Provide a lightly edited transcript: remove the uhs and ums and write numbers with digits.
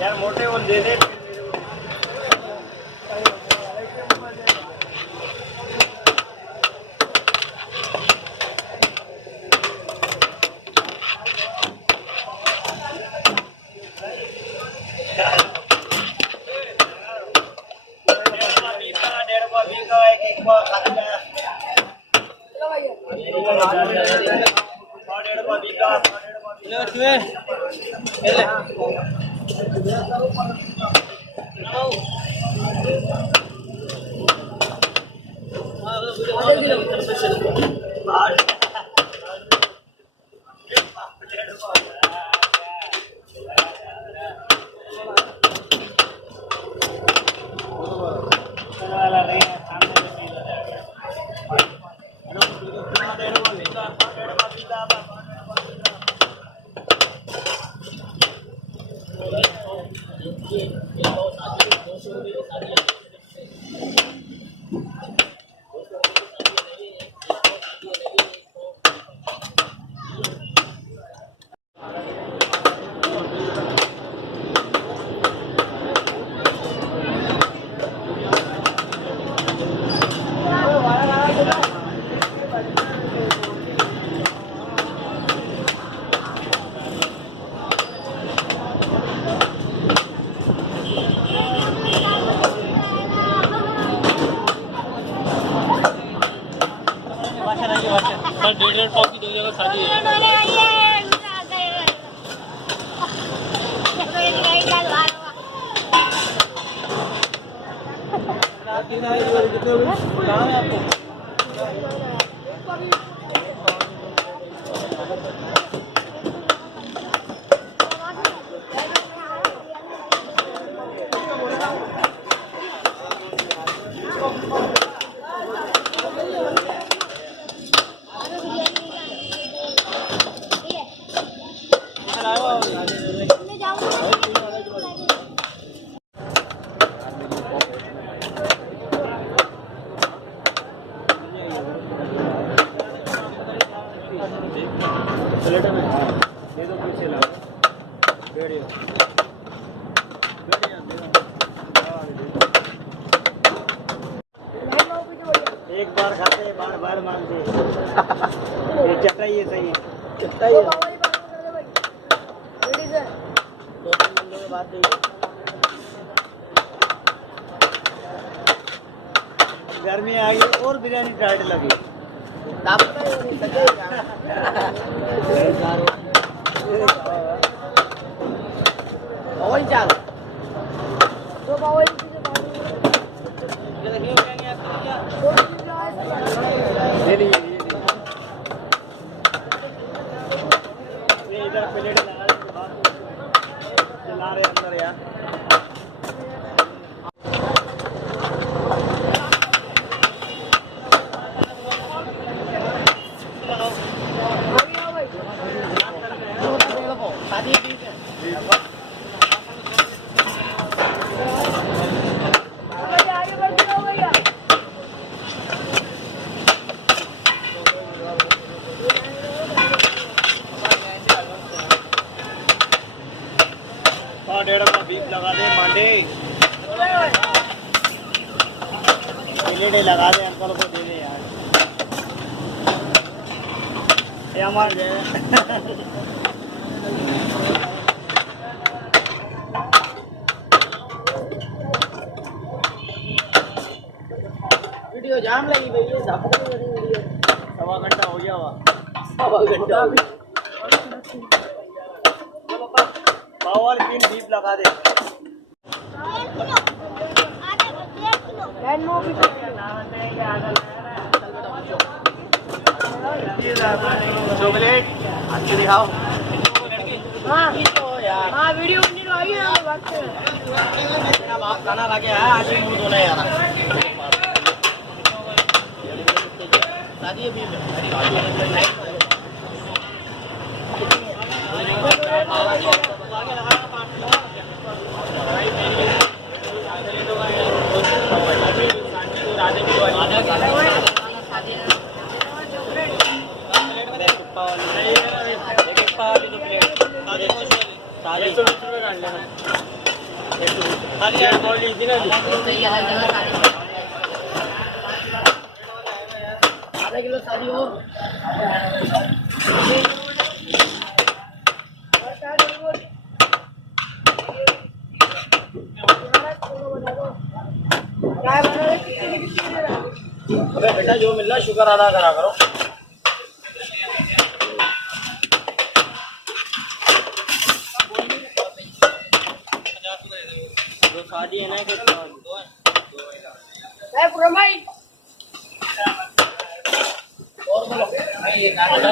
यार मोटे वो दे दे। एक बार खाते बार बार मांगते ये चटाई है सही चटाई है गर्मी आ गई और बिरयानी टाइट लगी इधर प्लेट लगा चला रहे अंदर यार डेढ़ बीफ लगा दे मांडे लगा दे अंकल को दे दे यार ये हमारे वीडियो जाम लगी भाई ये सवा घंटा हो गया हुआ सवा घंटा पाव और 3 बीफ लगा दे। चॉकलेट अच्छी दिखाओ। हाँ वीडियो आप खाना खा के आया आज ही मुंह धोना यार। आधा किलो सारी हो। अबे बेटा जो मिल रहा है शुक्र अदा करा करो। जो शादी है ना कि और बोलो ये गाना